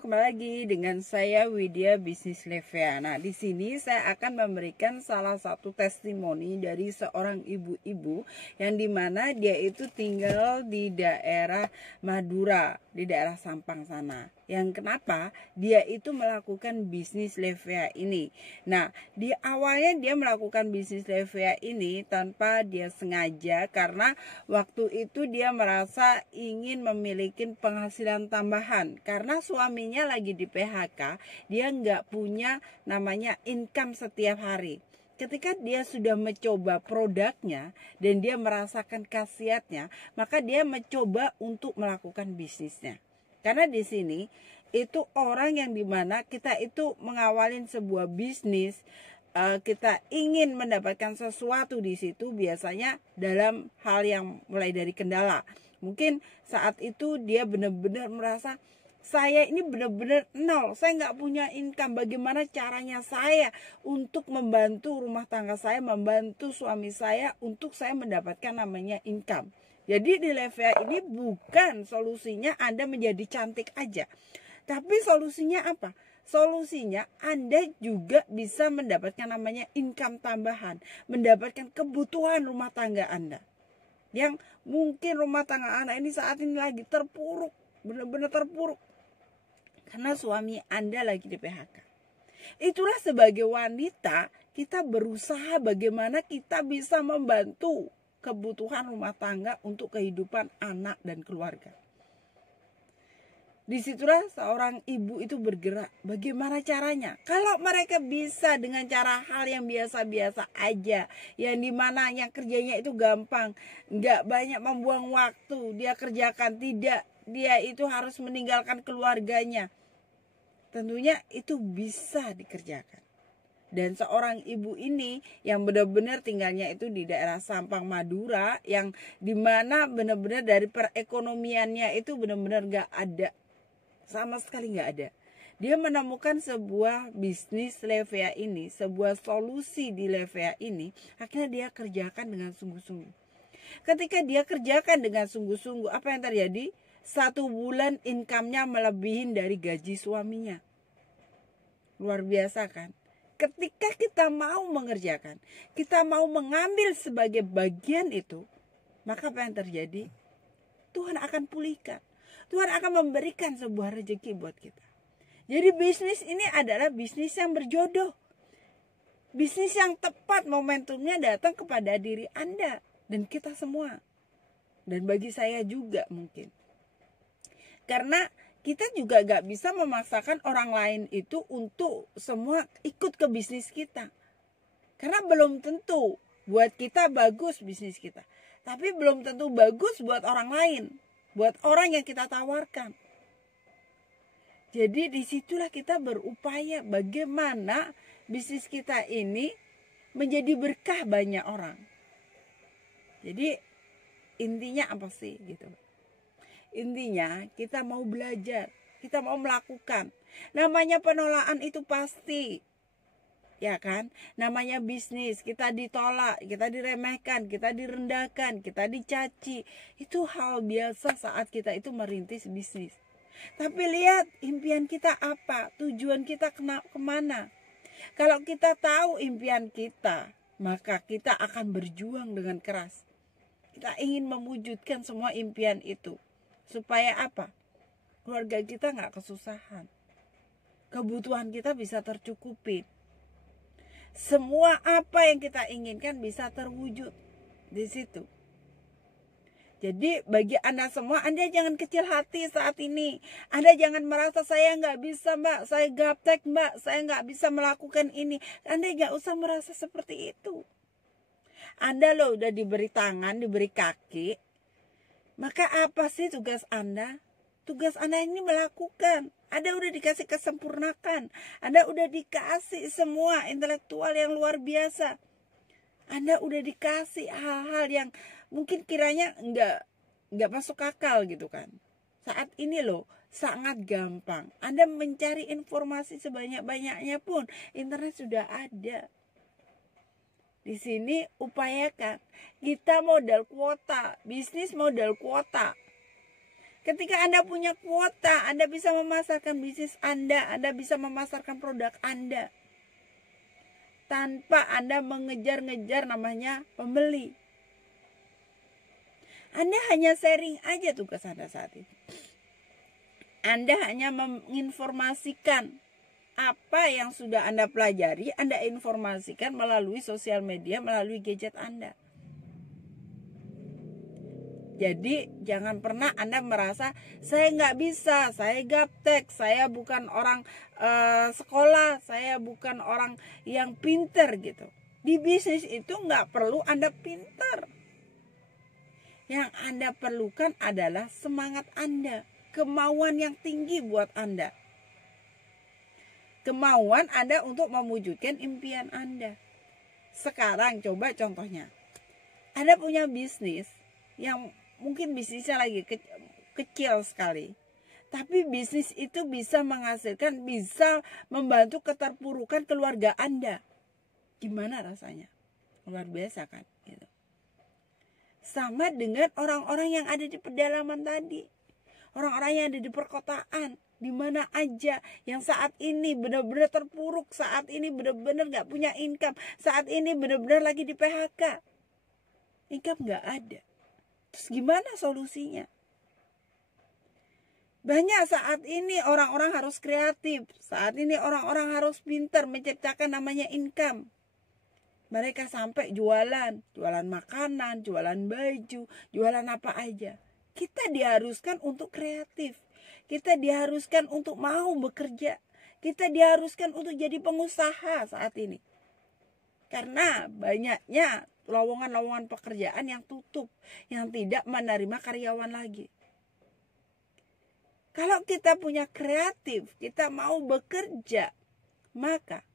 kembali lagi dengan saya Widya Bisnis Levia. Nah, di sini saya akan memberikan salah satu testimoni dari seorang ibu-ibu yang dimana dia itu tinggal di daerah Madura, di daerah Sampang sana. Yang kenapa dia itu melakukan bisnis Levia ini. Nah, di awalnya dia melakukan bisnis Levia ini tanpa dia sengaja karena waktu itu dia merasa ingin memiliki penghasilan tambahan karena suaminya lagi di PHK, dia nggak punya namanya income setiap hari. Ketika dia sudah mencoba produknya dan dia merasakan khasiatnya, maka dia mencoba untuk melakukan bisnisnya. Karena di sini itu orang yang dimana kita itu mengawalin sebuah bisnis, kita ingin mendapatkan sesuatu di situ biasanya dalam hal yang mulai dari kendala. Mungkin saat itu dia benar-benar merasa saya ini benar-benar nol, saya nggak punya income. Bagaimana caranya saya untuk membantu rumah tangga saya, membantu suami saya untuk saya mendapatkan namanya income. Jadi di Levia ini bukan solusinya Anda menjadi cantik aja. Tapi solusinya apa? Solusinya Anda juga bisa mendapatkan namanya income tambahan. Mendapatkan kebutuhan rumah tangga Anda. Yang mungkin rumah tangga Anda ini saat ini lagi terpuruk. Benar-benar terpuruk. Karena suami Anda lagi di PHK. Itulah sebagai wanita kita berusaha bagaimana kita bisa membantu kebutuhan rumah tangga untuk kehidupan anak dan keluarga. Disitulah seorang ibu itu bergerak. Bagaimana caranya? Kalau mereka bisa dengan cara hal yang biasa-biasa aja, yang dimana yang kerjanya itu gampang, nggak banyak membuang waktu, dia kerjakan, tidak, dia itu harus meninggalkan keluarganya. Tentunya itu bisa dikerjakan. Dan seorang ibu ini yang benar-benar tinggalnya itu di daerah Sampang Madura, yang dimana benar-benar dari perekonomiannya itu benar-benar gak ada, sama sekali gak ada. Dia menemukan sebuah bisnis Levia ini, sebuah solusi di Levia ini, akhirnya dia kerjakan dengan sungguh-sungguh. Ketika dia kerjakan dengan sungguh-sungguh, apa yang terjadi? 1 bulan income-nya melebihi dari gaji suaminya. Luar biasa kan? Ketika kita mau mengerjakan, kita mau mengambil sebagai bagian itu, maka apa yang terjadi? Tuhan akan pulihkan. Tuhan akan memberikan sebuah rezeki buat kita. Jadi bisnis ini adalah bisnis yang berjodoh. Bisnis yang tepat momentumnya datang kepada diri Anda dan kita semua. Dan bagi saya juga mungkin. Karena kita juga gak bisa memaksakan orang lain itu untuk semua ikut ke bisnis kita. Karena belum tentu buat kita bagus bisnis kita. Tapi belum tentu bagus buat orang lain. Buat orang yang kita tawarkan. Jadi disitulah kita berupaya bagaimana bisnis kita ini menjadi berkah banyak orang. Jadi intinya apa sih gitu. Intinya kita mau belajar, kita mau melakukan. Namanya penolakan itu pasti, ya kan? Namanya bisnis, kita ditolak, kita diremehkan, kita direndahkan, kita dicaci. Itu hal biasa saat kita itu merintis bisnis. Tapi lihat impian kita apa, tujuan kita kemana. Kalau kita tahu impian kita, maka kita akan berjuang dengan keras. Kita ingin mewujudkan semua impian itu. Supaya apa? Keluarga kita gak kesusahan. Kebutuhan kita bisa tercukupi. Semua apa yang kita inginkan bisa terwujud di situ. Jadi bagi Anda semua, Anda jangan kecil hati saat ini. Anda jangan merasa saya gak bisa mbak, saya gaptek mbak, saya gak bisa melakukan ini. Anda gak usah merasa seperti itu. Anda loh udah diberi tangan, diberi kaki. Maka apa sih tugas Anda? Tugas Anda ini melakukan. Anda udah dikasih kesempurnakan. Anda udah dikasih semua intelektual yang luar biasa. Anda udah dikasih hal-hal yang mungkin kiranya nggak masuk akal gitu kan. Saat ini loh sangat gampang. Anda mencari informasi sebanyak-banyaknya pun internet sudah ada. Di sini upayakan kita modal kuota, bisnis modal kuota. Ketika Anda punya kuota, Anda bisa memasarkan bisnis Anda bisa memasarkan produk Anda. Tanpa Anda mengejar-ngejar namanya pembeli. Anda hanya sharing aja tugas Anda saat ini. Anda hanya menginformasikan apa yang sudah Anda pelajari, Anda informasikan melalui sosial media, melalui gadget Anda. Jadi jangan pernah Anda merasa saya nggak bisa, saya gaptek, saya bukan orang sekolah, saya bukan orang yang pinter gitu. Di bisnis itu nggak perlu Anda pinter. Yang Anda perlukan adalah semangat Anda, kemauan yang tinggi buat Anda. Kemauan Anda untuk mewujudkan impian Anda. Sekarang coba contohnya. Anda punya bisnis yang mungkin bisnisnya lagi kecil sekali. Tapi bisnis itu bisa menghasilkan, bisa membantu keterpurukan keluarga Anda. Gimana rasanya? Luar biasa kan? Gitu. Sama dengan orang-orang yang ada di pedalaman tadi. Orang-orang yang ada di perkotaan. Di mana aja yang saat ini benar-benar terpuruk, saat ini benar-benar gak punya income, saat ini benar-benar lagi di PHK. Income gak ada. Terus gimana solusinya? Banyak saat ini orang-orang harus kreatif. Saat ini orang-orang harus pintar menciptakan namanya income. Mereka sampai jualan makanan, jualan baju, jualan apa aja. Kita diharuskan untuk kreatif. Kita diharuskan untuk mau bekerja. Kita diharuskan untuk jadi pengusaha saat ini. Karena banyaknya lowongan-lowongan pekerjaan yang tutup, yang tidak menerima karyawan lagi. Kalau kita punya kreatif, kita mau bekerja, maka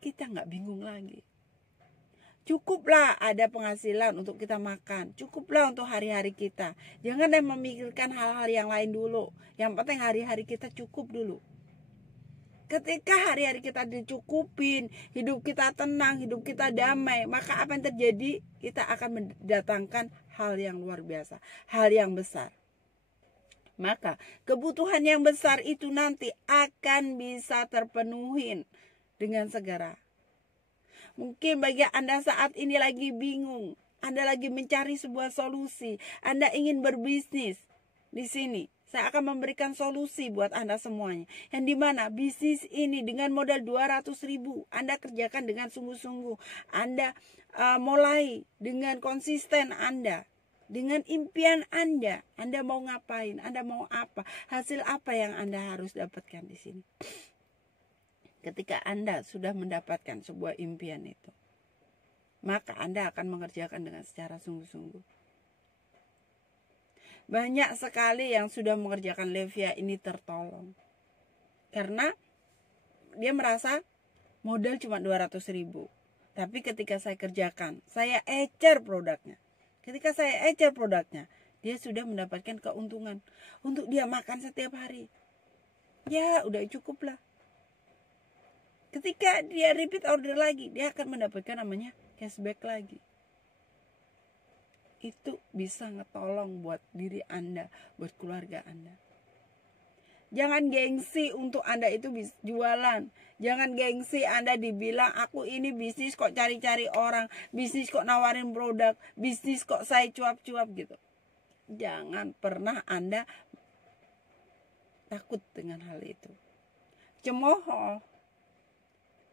kita nggak bingung lagi. Cukuplah ada penghasilan untuk kita makan. Cukuplah untuk hari-hari kita. Jangan memikirkan hal-hal yang lain dulu. Yang penting hari-hari kita cukup dulu. Ketika hari-hari kita dicukupin, hidup kita tenang, hidup kita damai, maka apa yang terjadi? Kita akan mendatangkan hal yang luar biasa, hal yang besar. Maka kebutuhan yang besar itu nanti akan bisa terpenuhi dengan segera. Mungkin bagi Anda saat ini lagi bingung, Anda lagi mencari sebuah solusi, Anda ingin berbisnis. Di sini saya akan memberikan solusi buat Anda semuanya. Yang dimana bisnis ini dengan modal 200.000 Anda kerjakan dengan sungguh-sungguh. Anda mulai dengan konsisten Anda. Dengan impian Anda mau ngapain, Anda mau apa, hasil apa yang Anda harus dapatkan di sini. Ketika Anda sudah mendapatkan sebuah impian itu, maka Anda akan mengerjakan dengan secara sungguh-sungguh. Banyak sekali yang sudah mengerjakan Levia ini tertolong. Karena dia merasa modal cuma 200.000. Tapi ketika saya kerjakan, saya ecer produknya. Ketika saya ecer produknya, dia sudah mendapatkan keuntungan untuk dia makan setiap hari. Ya, udah cukup lah. Ketika dia repeat order lagi, dia akan mendapatkan namanya cashback lagi. Itu bisa ngetolong buat diri Anda, buat keluarga Anda. Jangan gengsi untuk Anda itu jualan. Jangan gengsi Anda dibilang aku ini bisnis kok cari-cari orang, bisnis kok nawarin produk, bisnis kok saya cuap-cuap gitu. Jangan pernah Anda takut dengan hal itu. Cemooh,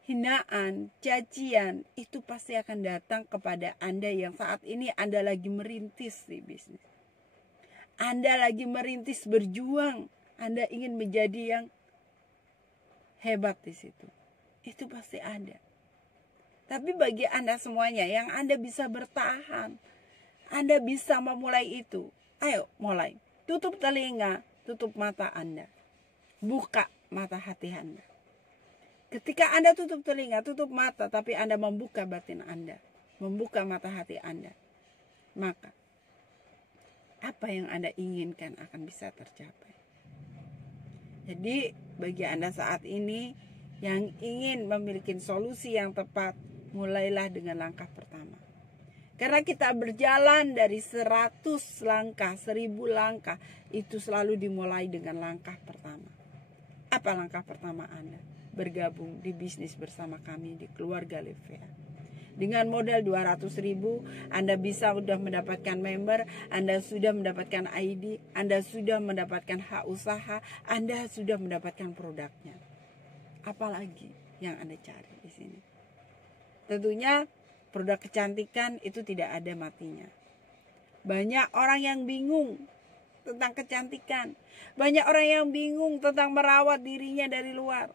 hinaan, cacian itu pasti akan datang kepada Anda yang saat ini Anda lagi merintis di bisnis. Anda lagi merintis berjuang, Anda ingin menjadi yang hebat di situ. Itu pasti ada. Tapi bagi Anda semuanya yang Anda bisa bertahan, Anda bisa memulai itu. Ayo mulai. Tutup telinga, tutup mata Anda. Buka mata hati Anda. Ketika Anda tutup telinga, tutup mata, tapi Anda membuka batin Anda, membuka mata hati Anda, maka apa yang Anda inginkan akan bisa tercapai. Jadi bagi Anda saat ini yang ingin memiliki solusi yang tepat, mulailah dengan langkah pertama. Karena kita berjalan dari 100 langkah, 1000 langkah, itu selalu dimulai dengan langkah pertama. Apa langkah pertama Anda? Bergabung di bisnis bersama kami di Keluarga Levea. Dengan modal 200.000, Anda bisa sudah mendapatkan member, Anda sudah mendapatkan ID, Anda sudah mendapatkan hak usaha, Anda sudah mendapatkan produknya. Apalagi yang Anda cari di sini? Tentunya produk kecantikan itu tidak ada matinya. Banyak orang yang bingung tentang kecantikan. Banyak orang yang bingung tentang merawat dirinya dari luar.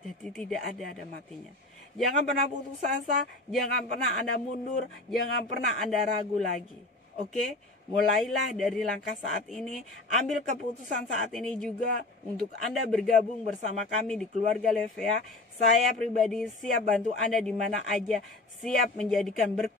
Jadi tidak ada matinya. Jangan pernah putus asa, jangan pernah Anda mundur, jangan pernah Anda ragu lagi. Oke? Mulailah dari langkah saat ini, ambil keputusan saat ini juga untuk Anda bergabung bersama kami di Keluarga Levea. Saya pribadi siap bantu Anda di mana aja, siap menjadikan berkat